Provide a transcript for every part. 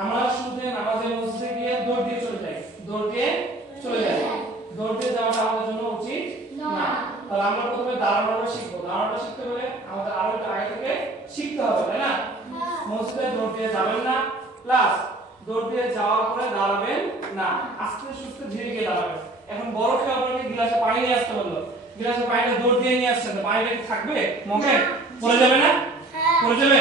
আমরা শুরুতে নামাজে মসজিদে গিয়ে দৌড় দিয়ে চলে যাই, দৌড় দিয়ে চলে যাই। দৌড় দিয়ে যাওয়াটা আমাদের জন্য উচিত না। তাহলে আমরা প্রথমে দাঁড়ানোটা শিখবো। দাঁড়ানোটা শিখতে হলে আমাদের আরো একটু আগে থেকে শিখতে হবে, তাই না? মসজিদে দৌড় দিয়ে যাবেন না, প্লাস দৌড় দিয়ে যাওয়ার পরে দাঁড়াবেন না, আস্তে সুস্তে ধীরে গিয়ে দাঁড়াবেন। এখন বড় খেয়ে আপনাকে গ্লাসে পানি নিয়ে আসতে বললো, গ্লাসে পানিটা দৌড় দিয়ে নিয়ে আসছেন, পানিটা কি থাকবে মুখে? পড়ে যাবে না? পড়ে যাবে।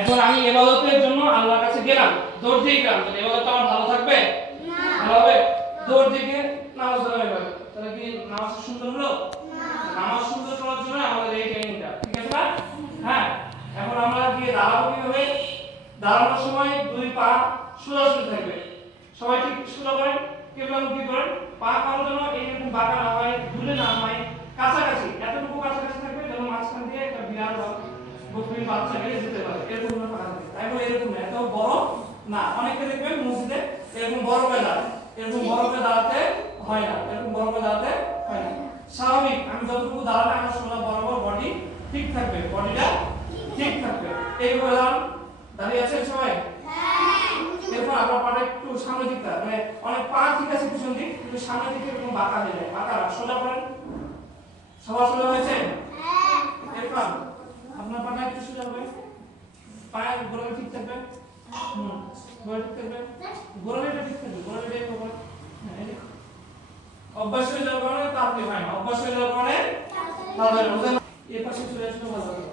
এখন আমি ইবাদতের জন্য আল্লাহর কাছে গেলাম, দৌড় দিয়ে গেলাম, তাহলে ইবাদত আমার ভালো থাকবে না? ভালো হবে? দৌড় দিয়ে নামাজ পড়া হবে, তাহলে কি নামাজ সুন্দর হলো না? নামাজ সুন্দর করার জন্য আমাদের এই ট্রেনিংটা, ঠিক আছে না? হ্যাঁ, এখন আমরা গিয়ে দাঁড়াবো কিভাবে? দাঁড়ানোর সময় দুই পা সোজা সোজা থাকবে। সবাই ঠিক সোজা করেন, কেবলামুখী করেন, পা কারো যেন এইরকম বাঁকা না হয়, ঝুলে না হয়, কাছাকাছি, এতটুকু কাছাকাছি থাকবে যেন মাঝখান দিয়ে একটা বিড়াল বা গভীর বাচ্চা গেলে যেতে পারে, এরকম না ফাঁকা থাকে। এখন এরকম না, এত বড় না। অনেকে দেখবেন মসজিদে এরকম বড় করে দাঁড়ায়, এরকম বড় করে দাঁড়াতে হয় না, এরকম বড় করে দাঁড়াতে হয় না। স্বাভাবিক আমি যতটুকু দাঁড়ালে আমার সোজা বরাবর বডি ঠিক থাকবে, বডিটা ঠিক থাকবে। এইভাবে দাঁড়ান, দাঁড়িয়ে আছেন সবাই? হ্যাঁ। এরপর আপনার পাটা একটু সামনে দিকটা, মানে অনেক পা ঠিক আছে পিছন দিক, কিন্তু সামনের দিকে এরকম বাঁকা হয়ে যায়, বাঁকা না, সোজা করেন। সবার সোজা হয়েছে? হ্যাঁ। এরপর আপনার পাটা একটু সোজা হবে, পায়ের গোড়ালি ঠিক থাকবে, গোড়ালি ঠিক থাকবে, গোড়ালিটা ঠিক থাকবে, গোড়ালিটা এরকম। হ্যাঁ, অভ্যাস হয়ে যাওয়ার কারণে তাড়াতাড়ি হয় না, অভ্যাস হয়ে যাওয়ার কারণে তাড়াতাড়ি। এই পাশে চলে আসলে ভালো হবে।